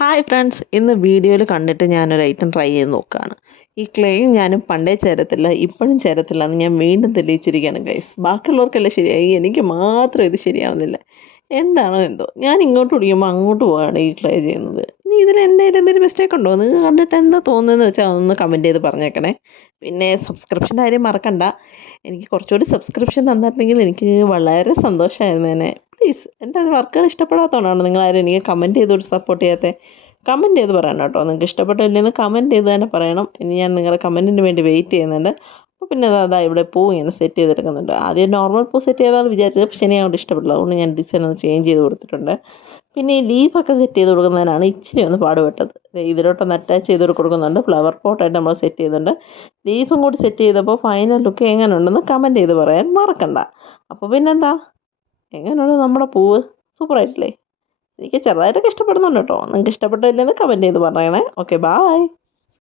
Hi friends, ഇന്ന് വീഡിയോയിൽ കണ്ടിട്ട് ഞാനൊരു ഐറ്റം ട്രൈ ചെയ്ത് നോക്കുകയാണ്. ഈ ക്ലേയും ഞാനും പണ്ടേ ചേരത്തില്ല, ഇപ്പോഴും ചേരത്തില്ല എന്ന് ഞാൻ വീണ്ടും തെളിയിച്ചിരിക്കുകയാണ് ഗൈസ്. ബാക്കിയുള്ളവർക്കെല്ലാം ശരിയായി, എനിക്ക് മാത്രം ഇത് ശരിയാവുന്നില്ല. എന്താണോ എന്തോ, ഞാൻ ഇങ്ങോട്ട് പിടിക്കുമ്പോൾ അങ്ങോട്ട് പോവുകയാണ് ഈ ക്ലേ ചെയ്യുന്നത്. ഇനി ഇതിൽ എൻ്റെ എന്തെങ്കിലും മിസ്റ്റേക്ക് ഉണ്ടോ? നിങ്ങൾ കണ്ടിട്ട് എന്താ തോന്നുന്നതെന്ന് വെച്ചാൽ ഒന്ന് കമൻറ്റ് ചെയ്ത് പറഞ്ഞേക്കണേ. പിന്നെ സബ്സ്ക്രിപ്ഷൻ്റെ കാര്യം മറക്കണ്ട. എനിക്ക് കുറച്ചുകൂടി സബ്സ്ക്രിപ്ഷൻ തന്നിട്ടുണ്ടെങ്കിൽ എനിക്ക് വളരെ സന്തോഷമായിരുന്നേനെ. പ്ലീസ്, എൻ്റെ വർക്കുകൾ ഇഷ്ടപ്പെടാത്തതുകൊണ്ടാണ് നിങ്ങളാരും എനിക്ക് കമൻറ്റ് ചെയ്തൊരു സപ്പോർട്ട് ചെയ്യാത്തത്. കമൻറ്റ് ചെയ്ത് പറയണം കേട്ടോ. നിങ്ങൾക്ക് ഇഷ്ടപ്പെട്ടില്ലെന്ന് കമൻറ്റ് ചെയ്ത് തന്നെ പറയണം. ഇനി ഞാൻ നിങ്ങളുടെ കമൻറ്റിന് വേണ്ടി വെയിറ്റ് ചെയ്യുന്നുണ്ട്. അപ്പോൾ പിന്നെ അതാ ഇവിടെ പൂ ഇങ്ങനെ സെറ്റ് ചെയ്തെടുക്കുന്നുണ്ട്. ആദ്യം നോർമൽ പൂ സെറ്റ് ചെയ്താൽ വിചാരിച്ചത്, പക്ഷേ എനിക്ക് അങ്ങോട്ട് ഇഷ്ടപ്പെട്ടില്ല. അതുകൊണ്ട് ഞാൻ ഡിസൈൻ ഒന്ന് ചേഞ്ച് ചെയ്ത് കൊടുത്തിട്ടുണ്ട്. പിന്നെ ഈ ലീഫൊക്കെ സെറ്റ് ചെയ്ത് കൊടുക്കുന്നതിനാണ് ഇച്ചിരി ഒന്ന് പാടുപെട്ടത്. ഇതിലോട്ടൊന്ന് അറ്റാച്ച് ചെയ്ത് കൊടുക്കുന്നുണ്ട്. ഫ്ലവർ പോട്ടായിട്ട് നമ്മൾ സെറ്റ് ചെയ്യുന്നുണ്ട്. ലീഫും കൂടി സെറ്റ് ചെയ്തപ്പോൾ ഫൈനൽ ലുക്ക് എങ്ങനെ ഉണ്ടെന്ന് കമൻറ്റ് ചെയ്ത് പറയാൻ മറക്കണ്ട. അപ്പോൾ പിന്നെന്താ, എങ്ങനെയുണ്ട് നമ്മുടെ പൂവ്? സൂപ്പറായിട്ടില്ലേ? എനിക്ക് ചെറുതായിട്ടൊക്കെ ഇഷ്ടപ്പെടുന്നുണ്ട് കേട്ടോ. നിങ്ങൾക്ക് ഇഷ്ടപ്പെട്ടില്ലെന്ന് കമൻറ്റ് ചെയ്ത് പറയണേ. Okay, bye.